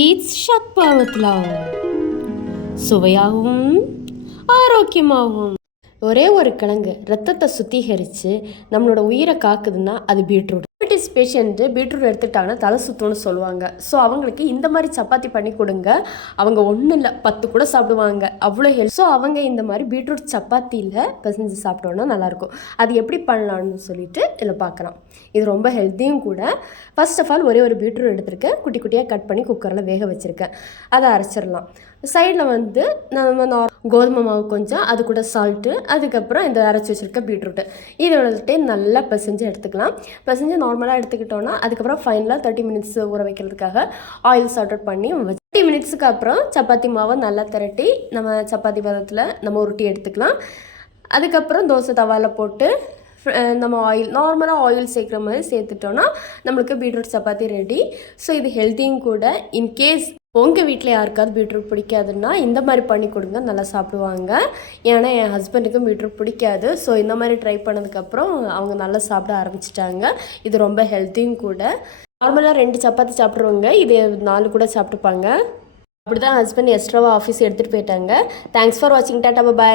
Eats சக்பாவத்திலாவும் சுவையாகவும் ஆரோக்கியமாகவும். ஒரே ஒரு கிழங்கு ரத்தத்தை சுத்திகரித்து நம்மளோட உயிரை காக்குதுன்னா அது பீட்ரூட். டயபெட்டிஸ் பேஷண்ட்டு பீட்ரூட் எடுத்துட்டாங்கன்னா தலை சுத்தம்னு சொல்லுவாங்க. ஸோ அவங்களுக்கு இந்த மாதிரி சப்பாத்தி பண்ணி கொடுங்க. அவங்க ஒன்றும் இல்லை பத்து கூட சாப்பிடுவாங்க. அவ்வளோ ஹெல்த் ஸோ அவங்க இந்த மாதிரி பீட்ரூட் சப்பாத்தியில் பிசைஞ்சு சாப்பிட்டோன்னா நல்லாயிருக்கும். அது எப்படி பண்ணலான்னு சொல்லிட்டு இதில் பார்க்கலாம். இது ரொம்ப ஹெல்த்தியும் கூட. ஃபர்ஸ்ட் ஆஃப் ஆல் ஒரே ஒரு பீட்ரூட் எடுத்திருக்கேன். குட்டி குட்டியாக கட் பண்ணி குக்கரில் வேக வச்சுருக்கேன். அதை அரைச்சிடலாம். சைடில் வந்து நம்ம நார் கோதுமை மாவு கொஞ்சம் அது கூட சால்ட்டு அதுக்கப்புறம் இந்த அரைச்சி வச்சுருக்க பீட்ரூட்டு இதை வந்துட்டு நல்லா பிசைஞ்சு எடுத்துக்கலாம். பிசைஞ்சு நார்மலாக எடுத்துக்கிட்டோன்னா அதுக்கப்புறம் ஃபைனலாக தேர்ட்டி மினிட்ஸ் ஊற வைக்கிறதுக்காக ஆயில் சார்ட் அவுட் பண்ணி தேர்ட்டி மினிட்ஸுக்கு அப்புறம் சப்பாத்தி மாவை நல்லா திரட்டி நம்ம சப்பாத்தி பதத்தில் நம்ம உருட்டி எடுத்துக்கலாம். அதுக்கப்புறம் தோசை தவாவில் போட்டு நம்ம ஆயில் நார்மலாக ஆயில் சேர்க்குற மாதிரி சேர்த்துட்டோன்னா நம்மளுக்கு பீட்ரூட் சப்பாத்தி ரெடி ஸோ இது ஹெல்த்தியும் கூட. இன்கேஸ் உங்கள் வீட்டில் யாருக்காவது பீட்ரூட் பிடிக்காதுன்னா இந்த மாதிரி பண்ணி கொடுங்க நல்லா சாப்பிடுவாங்க. ஏன்னா என் ஹஸ்பண்டுக்கும் பீட்ரூட் பிடிக்காது. ஸோ இந்த மாதிரி ட்ரை பண்ணதுக்கப்புறம் அவங்க நல்லா சாப்பிட ஆரம்பிச்சிட்டாங்க. இது ரொம்ப ஹெல்த்தியும் கூட. நார்மலாக ரெண்டு சப்பாத்தி சாப்பிட்ருவாங்க இது நாலு கூட சாப்பிட்டுப்பாங்க. அப்படி தான் ஹஸ்பண்ட் எக்ஸ்ட்ராவாக ஆஃபீஸ் எடுத்துகிட்டு போயிட்டாங்க. தேங்க்ஸ் ஃபார் வாட்சிங் டாட்டா பாய்